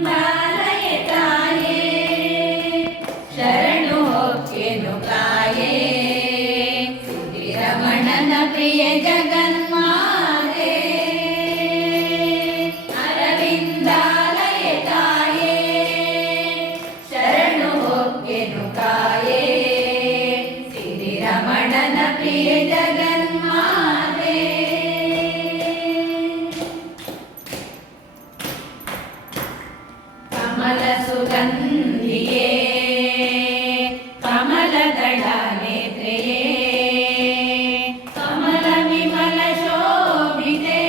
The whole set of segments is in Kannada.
ತಾಯೇ ಶರಣು ಹೊಕ್ಕೆನು ಕಾಯೇ ರಮಣನ ಪ್ರಿಯ ಜಗನ್ಮಾತೆ ಅರವಿಂದಾಲಯ ತಾಯೇ ಶರಣು ಹೊಕ್ಕೆನು ಕಾಯೇ ರಮಣನ ಪ್ರಿಯ ಜಗನ್ಮಾತೆ ಕಮಲ ಸುಗಂಧಿಯೇ ಕಮಲದಳ ನೇತ್ರೆಯೇ ಕಮಲ ವಿಮಲ ಶೋಭಿತೆ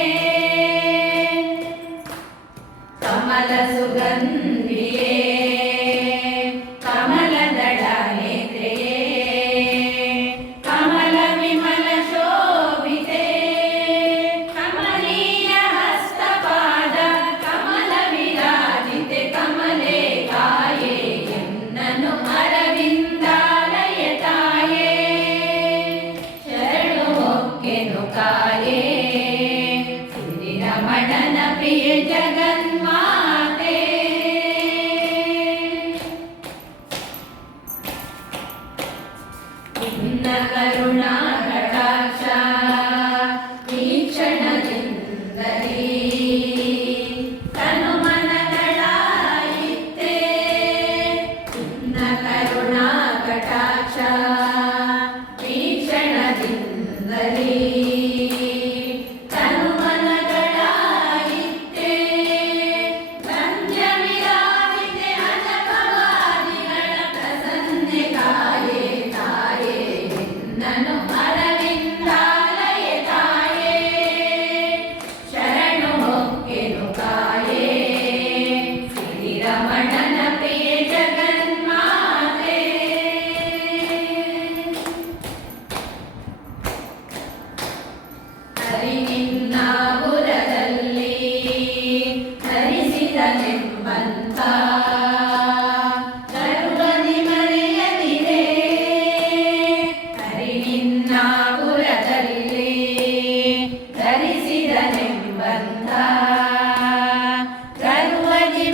ಕಮಲ ಸುಗಂಧಿಯೇ ಕಮಲದಳ ನೇತ್ರೆಯೇ ಕಮಲ ವಿಮಲ ಶೋಭಿತೆ ಕಮಲೀಯ ಹಸ್ತಪಾದ ಕಮಲ ವಿರಾಜಿತೆ ಕಮಲೆ ಕಾಯೇ ಎನ್ನನು ಅರವಿಂದಾಲಯ ತಾಯೇ ಶರಣು ಹೊಕ್ಕೆನು ಕಾಯೇ ರಮಣನ ಪ್ರಿಯ ಜಗನ್ಮಾತೆ ನಿನ್ನ ಕರುಣಾ ಕಟಾಕ್ಷ ವೀಕ್ಷಣದಿಂದಲೇ ತನು ಮನಗಳಾಯಿತೆ ನಿನ್ನ ಕರುಣಾ ಕಟಾಕ್ಷ ವೀಕ್ಷಣದಿಂದಲೇ ತನು ಮನಗಳಾಯಿತೆ ಸಂಧ್ಯ ವಿರಾಜಿತೆ ಅಜಪವಾದಿಗಳ ಪ್ರಸನ್ನೆ ಕಾಯೇ ತಾಯೇ ಎನ್ನನು ಅರವಿಂದಾಲಯ ತಾಯೇ ಶರಣು ಹೊಕ್ಕೆನು ಕಾಯೇ ರಮಣನ ಪ್ರಿಯ ಜಗನ್ಮಾತೆ ಹರಿ ನಿನ್ನ ಪುರದಲ್ಲಿ ಧರಿಸಿದನೆಂಬಂತ ಗರ್ವದಿ ಮರೆಯದಿರೆ ಹರಿ ನಿನ್ನ ಪುರದಲ್ಲಿ ಧರಿಸಿದನೆಂಬಂತ ಗರ್ವದಿ